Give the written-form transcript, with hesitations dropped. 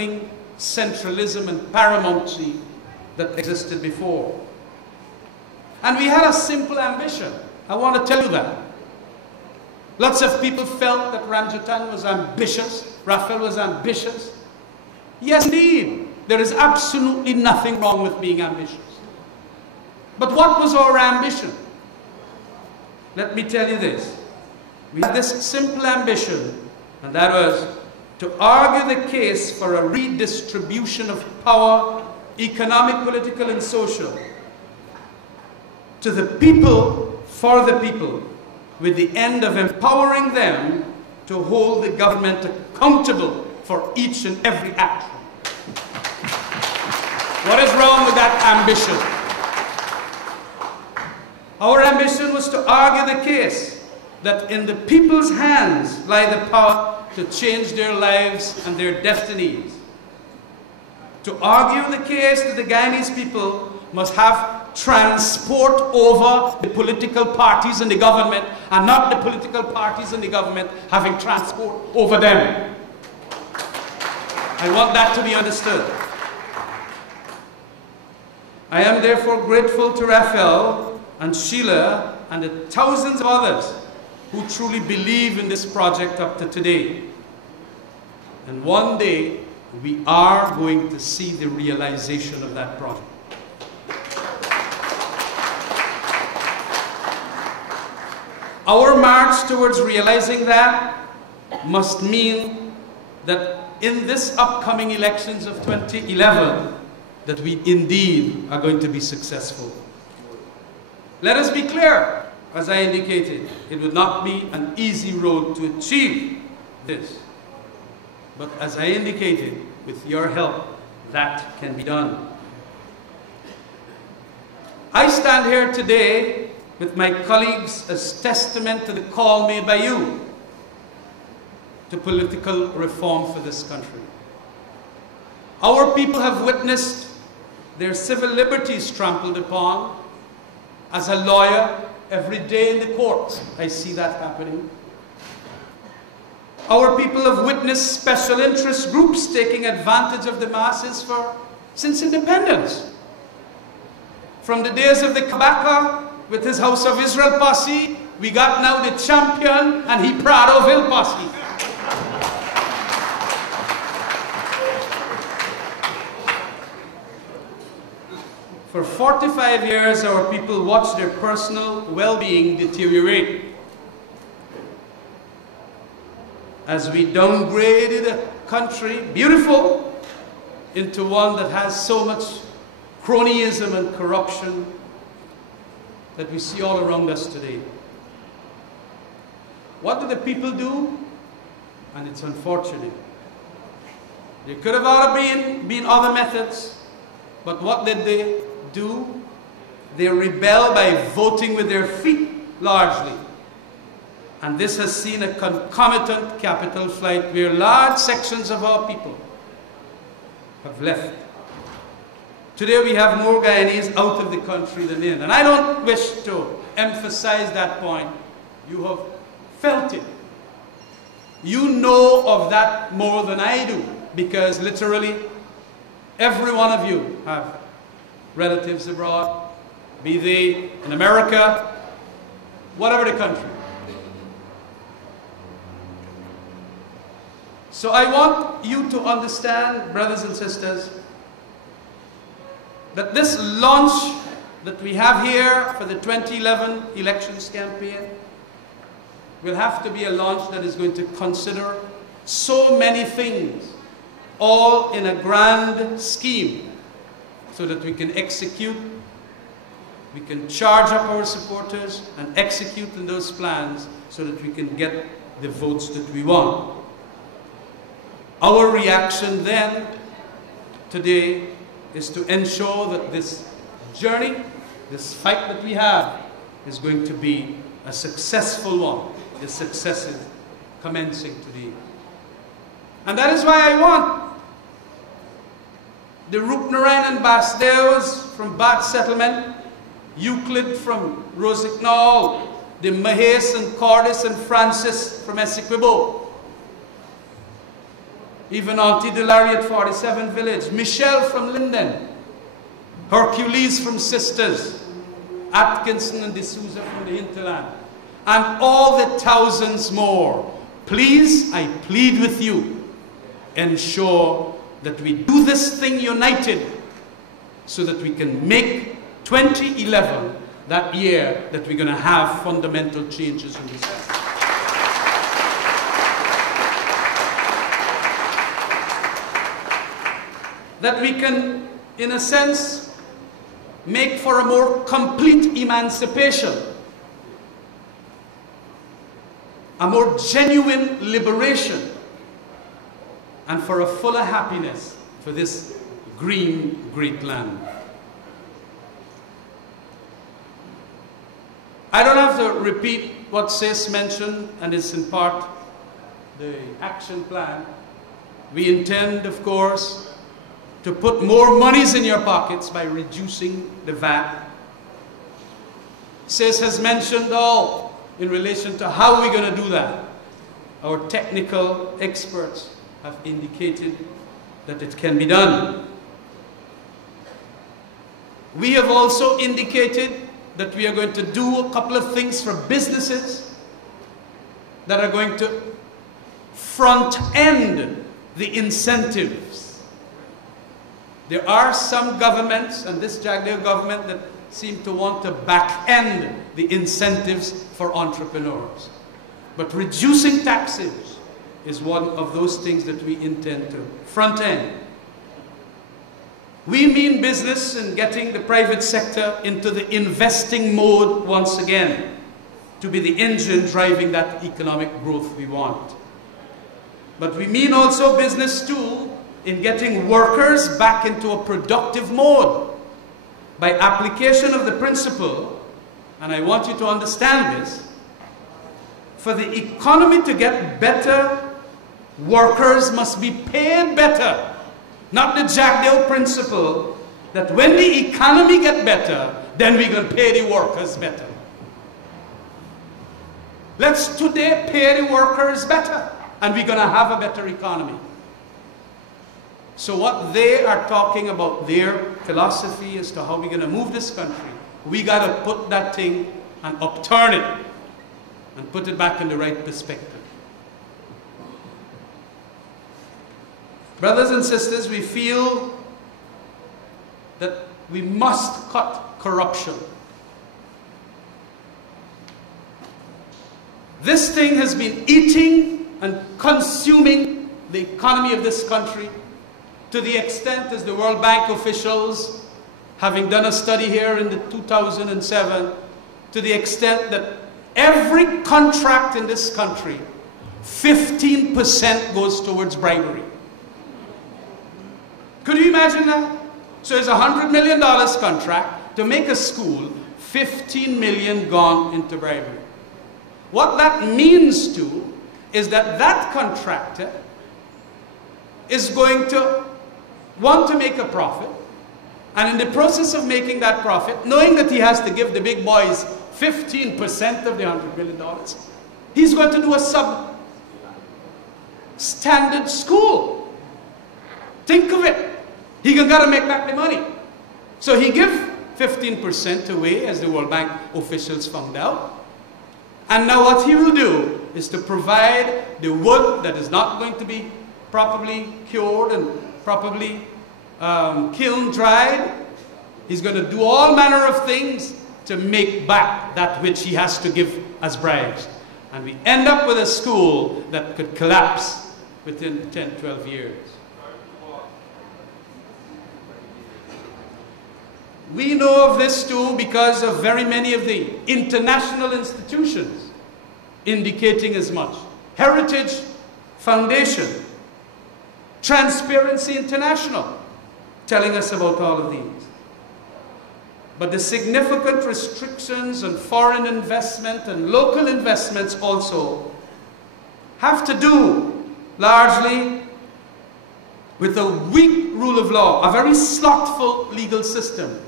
overwhelming centralism and paramountcy that existed before. And we had a simple ambition. I want to tell you that. Lots of people felt that Ramjattan was ambitious, Raphael was ambitious. Yes, indeed, there is absolutely nothing wrong with being ambitious. But what was our ambition? Let me tell you this. We had this simple ambition, and that was to argue the case for a redistribution of power, economic, political, and social, to the people, for the people, with the end of empowering them to hold the government accountable for each and every action. What is wrong with that ambition? Our ambition was to argue the case that in the people's hands lie the power to change their lives and their destinies. To argue the case that the Guyanese people must have transport over the political parties and the government, and not the political parties and the government having transport over them. I want that to be understood. I am therefore grateful to Raphael and Sheila and the thousands of others who truly believe in this project up to today. And one day, we are going to see the realization of that project. Our march towards realizing that must mean that in this upcoming elections of 2011, that we indeed are going to be successful. Let us be clear, as I indicated, it would not be an easy road to achieve this. But as I indicated, with your help, that can be done. I stand here today with my colleagues as testament to the call made by you to political reform for this country. Our people have witnessed their civil liberties trampled upon. As a lawyer, every day in the courts, I see that happening. Our people have witnessed special interest groups taking advantage of the masses since independence. From the days of the Kabaka with his House of Israel posse, we got now the champion and he Pradoville posse. For 45 years, our people watched their personal well-being deteriorate as we downgraded a country, beautiful, into one that has so much cronyism and corruption that we see all around us today. What did the people do? And it's unfortunate. There could have been other methods, but what did they do? They rebel by voting with their feet, largely. And this has seen a concomitant capital flight where large sections of our people have left. Today we have more Guyanese out of the country than in. And I don't wish to emphasize that point. You have felt it. You know of that more than I do, because literally every one of you have relatives abroad, be they in America, whatever the country. So I want you to understand, brothers and sisters, that this launch that we have here for the 2011 elections campaign will have to be a launch that is going to consider so many things, all in a grand scheme, so that we can execute, we can charge up our supporters and execute in those plans so that we can get the votes that we want. Our reaction then, today, is to ensure that this journey, this fight that we have, is going to be a successful one. The success is commencing today. And that is why I want the Rupnarayan ambassadors from Bath Settlement, Euclid from Rosignol, the Mahes and Cordis and Francis from Essequibo, even Auntie Delary at 47 Village, Michelle from Linden, Hercules from Sisters, Atkinson and D'Souza from the hinterland, and all the thousands more. Please, I plead with you, ensure that we do this thing united so that we can make 2011 that year that we're going to have fundamental changes in this country. That we can, in a sense, make for a more complete emancipation, a more genuine liberation, and for a fuller happiness for this green, great land. I don't have to repeat what Sis mentioned, and it's in part the action plan. We intend, of course, to put more monies in your pockets by reducing the VAT. Sis has mentioned all in relation to how we're going to do that. Our technical experts have indicated that it can be done. We have also indicated that we are going to do a couple of things for businesses that are going to front-end the incentives. There are some governments, and this Jagdeo government, that seem to want to back-end the incentives for entrepreneurs. But reducing taxes is one of those things that we intend to front-end. We mean business and getting the private sector into the investing mode once again, to be the engine driving that economic growth we want. But we mean also business too in getting workers back into a productive mode by application of the principle, and I want you to understand this, for the economy to get better, workers must be paid better. Not the Jagdeo principle that when the economy gets better, then we can pay the workers better. Let's today pay the workers better, and we're going to have a better economy. So what they are talking about, their philosophy as to how we're going to move this country, we got to put that thing and upturn it and put it back in the right perspective. Brothers and sisters, we feel that we must cut corruption. This thing has been eating and consuming the economy of this country to the extent, as the World Bank officials, having done a study here in 2007, to the extent that every contract in this country, 15% goes towards bribery. Could you imagine that? So it's a $100 million contract to make a school, 15 million gone into bribery. What that means to is that that contractor is going to want to make a profit, and in the process of making that profit, knowing that he has to give the big boys 15% of the $100 million, he's going to do a substandard school. Think of it. He got to make back the money. So he give 15% away, as the World Bank officials found out. And now what he will do is to provide the wood that is not going to be properly cured and properly kiln dried. He's going to do all manner of things to make back that which he has to give as bribes. And we end up with a school that could collapse within 10, 12 years. We know of this too because of very many of the international institutions indicating as much. Heritage Foundation, Transparency International, telling us about all of these. But the significant restrictions on foreign investment and local investments also have to do largely with a weak rule of law, a very slothful legal system.